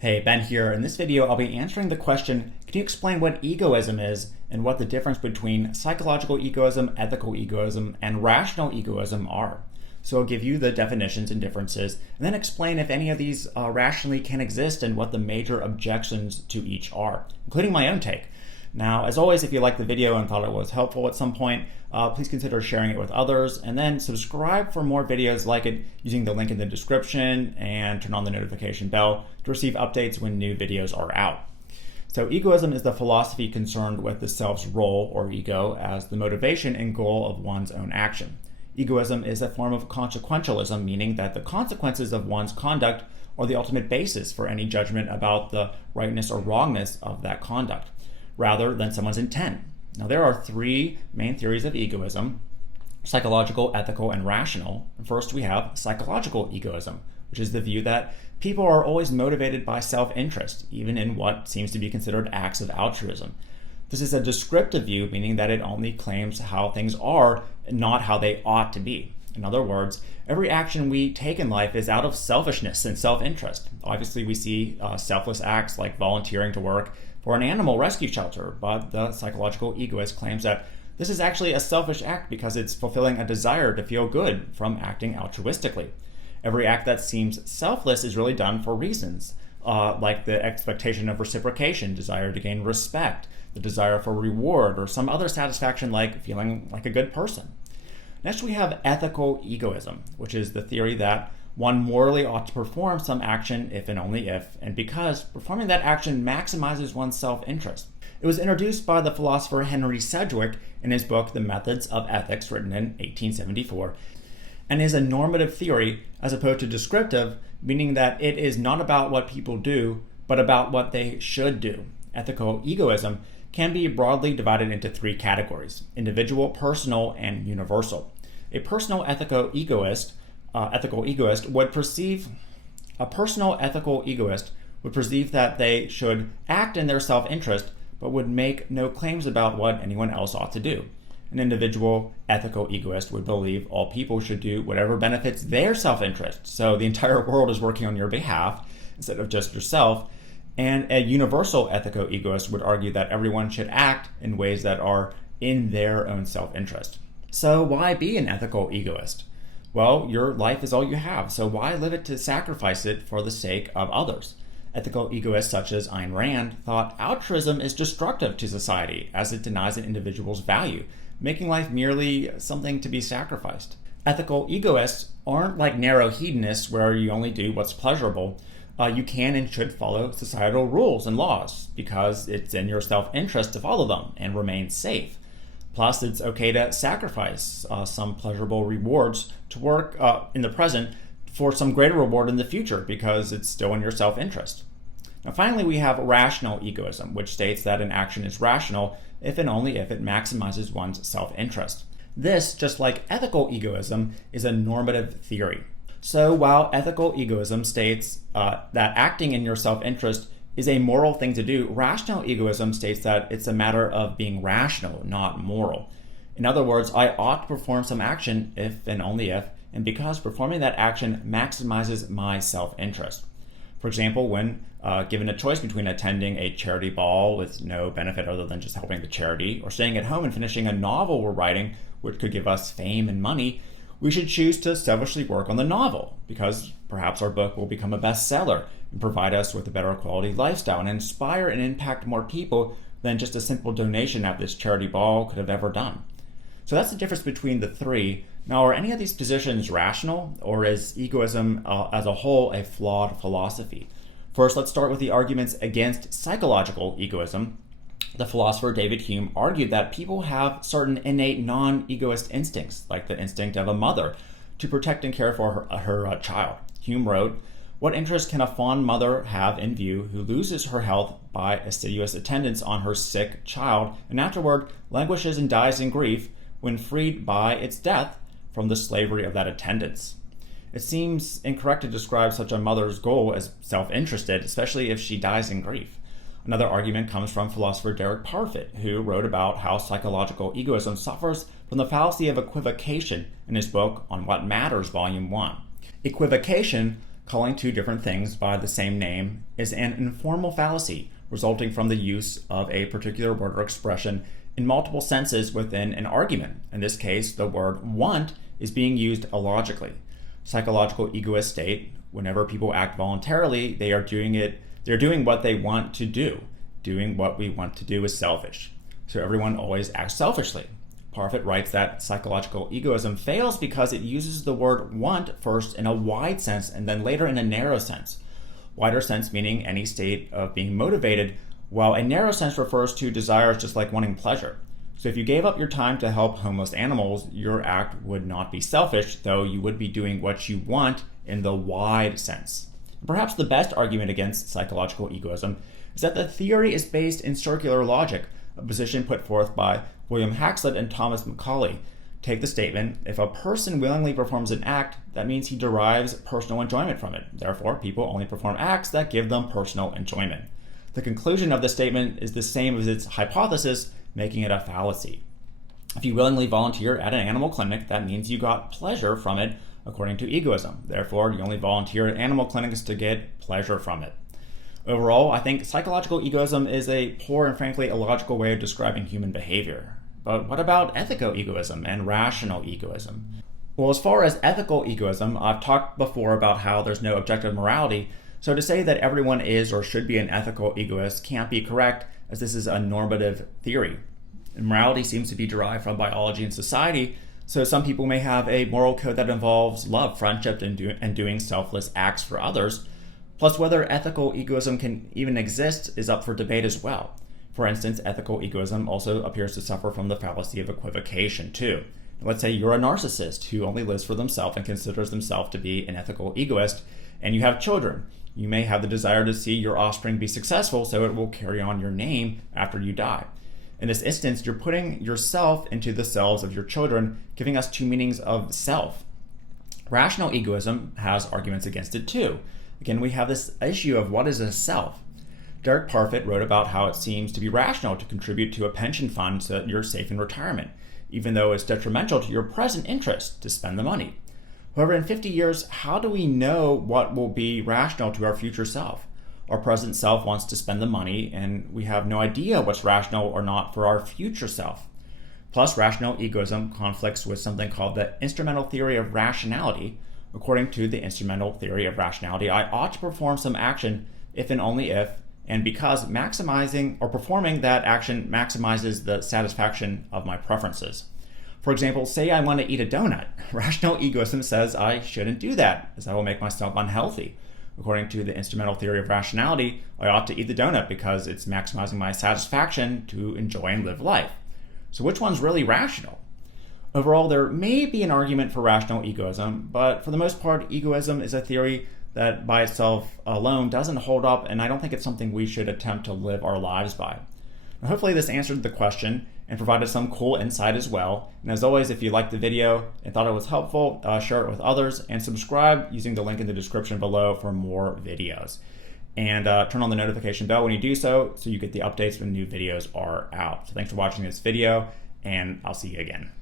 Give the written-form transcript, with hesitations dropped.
Hey, Ben here. In this video, I'll be answering the question, can you explain what egoism is and what the difference between psychological egoism, ethical egoism, and rational egoism are? So I'll give you the definitions and differences, and then explain if any of these rationally can exist and what the major objections to each are, including my own take. Now, as always, if you liked the video and thought it was helpful at some point, please consider sharing it with others, and then subscribe for more videos like it using the link in the description and turn on the notification bell to receive updates when new videos are out. So egoism is the philosophy concerned with the self's role, or ego, as the motivation and goal of one's own action. Egoism is a form of consequentialism, meaning that the consequences of one's conduct are the ultimate basis for any judgment about the rightness or wrongness of that conduct, rather than someone's intent. Now, there are three main theories of egoism: psychological, ethical, and rational. First, we have psychological egoism, which is the view that people are always motivated by self-interest, even in what seems to be considered acts of altruism. This is a descriptive view, meaning that it only claims how things are, not how they ought to be. In other words, every action we take in life is out of selfishness and self-interest. Obviously, we see selfless acts like volunteering to work for an animal rescue shelter, but the psychological egoist claims that this is actually a selfish act because it's fulfilling a desire to feel good from acting altruistically. Every act that seems selfless is really done for reasons like the expectation of reciprocation, desire to gain respect, the desire for reward, or some other satisfaction like feeling like a good person. Next, we have ethical egoism, which is the theory that one morally ought to perform some action if and only if, and because performing that action maximizes one's self-interest. It was introduced by the philosopher Henry Sedgwick in his book, The Methods of Ethics, written in 1874, and is a normative theory as opposed to descriptive, meaning that it is not about what people do, but about what they should do. Ethical egoism can be broadly divided into three categories: individual, personal, and universal. A personal ethical egoist would perceive that they should act in their self-interest, but would make no claims about what anyone else ought to do. An individual ethical egoist would believe all people should do whatever benefits their self-interest, so the entire world is working on your behalf instead of just yourself. And a universal ethical egoist would argue that everyone should act in ways that are in their own self-interest. So why be an ethical egoist? Well, your life is all you have, so why live it to sacrifice it for the sake of others? Ethical egoists such as Ayn Rand thought altruism is destructive to society as it denies an individual's value, making life merely something to be sacrificed. Ethical egoists aren't like narrow hedonists where you only do what's pleasurable. You can and should follow societal rules and laws because it's in your self-interest to follow them and remain safe. Plus, it's okay to sacrifice some pleasurable rewards to work in the present for some greater reward in the future because it's still in your self-interest. Now, finally, we have rational egoism, which states that an action is rational if and only if it maximizes one's self-interest. This, just like ethical egoism, is a normative theory. So while ethical egoism states that acting in your self-interest is a moral thing to do, rational egoism states that it's a matter of being rational, not moral. In other words, I ought to perform some action if and only if, and because performing that action maximizes my self-interest. For example, when given a choice between attending a charity ball with no benefit other than just helping the charity, or staying at home and finishing a novel we're writing, which could give us fame and money, we should choose to selfishly work on the novel because perhaps our book will become a bestseller and provide us with a better quality lifestyle and inspire and impact more people than just a simple donation at this charity ball could have ever done. So that's the difference between the three. Now, are any of these positions rational, or is egoism as a whole a flawed philosophy? First, let's start with the arguments against psychological egoism. The philosopher David Hume argued that people have certain innate non-egoist instincts, like the instinct of a mother, to protect and care for her child. Hume wrote, "What interest can a fond mother have in view who loses her health by assiduous attendance on her sick child, and afterward languishes and dies in grief when freed by its death from the slavery of that attendance?" It seems incorrect to describe such a mother's goal as self-interested, especially if she dies in grief. Another argument comes from philosopher Derek Parfit, who wrote about how psychological egoism suffers from the fallacy of equivocation in his book On What Matters, Volume 1. Equivocation Calling two different things by the same name is an informal fallacy resulting from the use of a particular word or expression in multiple senses within an argument. In this case, the word want is being used illogically. Psychological egoists state whenever people act voluntarily, they're doing what they want to do. Doing what we want to do is selfish. So everyone always acts selfishly. Parfit writes that psychological egoism fails because it uses the word want first in a wide sense and then later in a narrow sense. Wider sense meaning any state of being motivated, while a narrow sense refers to desires just like wanting pleasure. So if you gave up your time to help homeless animals, your act would not be selfish, though you would be doing what you want in the wide sense. Perhaps the best argument against psychological egoism is that the theory is based in circular logic, a position put forth by William Haxlett and Thomas Macaulay. Take the statement, if a person willingly performs an act, that means he derives personal enjoyment from it. Therefore, people only perform acts that give them personal enjoyment. The conclusion of the statement is the same as its hypothesis, making it a fallacy. If you willingly volunteer at an animal clinic, that means you got pleasure from it, according to egoism. Therefore, you only volunteer at animal clinics to get pleasure from it. Overall, I think psychological egoism is a poor and frankly illogical way of describing human behavior. But what about ethical egoism and rational egoism? Well, as far as ethical egoism, I've talked before about how there's no objective morality, so to say that everyone is or should be an ethical egoist can't be correct, as this is a normative theory. And morality seems to be derived from biology and society, so some people may have a moral code that involves love, friendship, and doing selfless acts for others. Plus, whether ethical egoism can even exist is up for debate as well. For instance, ethical egoism also appears to suffer from the fallacy of equivocation too. Let's say you're a narcissist who only lives for themselves and considers themselves to be an ethical egoist, and you have children. You may have the desire to see your offspring be successful so it will carry on your name after you die. In this instance, you're putting yourself into the selves of your children, giving us two meanings of self. Rational egoism has arguments against it too. Again, we have this issue of what is a self. Derek Parfit wrote about how it seems to be rational to contribute to a pension fund so that you're safe in retirement, even though it's detrimental to your present interest to spend the money. However, in 50 years, how do we know what will be rational to our future self? Our present self wants to spend the money, and we have no idea what's rational or not for our future self. Plus, rational egoism conflicts with something called the instrumental theory of rationality. According to the instrumental theory of rationality, I ought to perform some action if and only if, and because maximizing or performing that action maximizes the satisfaction of my preferences. For example, say I want to eat a donut. Rational egoism says I shouldn't do that, as I will make myself unhealthy. According to the instrumental theory of rationality, I ought to eat the donut because it's maximizing my satisfaction to enjoy and live life. So which one's really rational? Overall, there may be an argument for rational egoism, but for the most part, egoism is a theory that by itself alone doesn't hold up, and I don't think it's something we should attempt to live our lives by. Now, hopefully this answered the question and provided some cool insight as well. And as always, if you liked the video and thought it was helpful, share it with others and subscribe using the link in the description below for more videos. And turn on the notification bell when you do so you get the updates when new videos are out. So thanks for watching this video, and I'll see you again.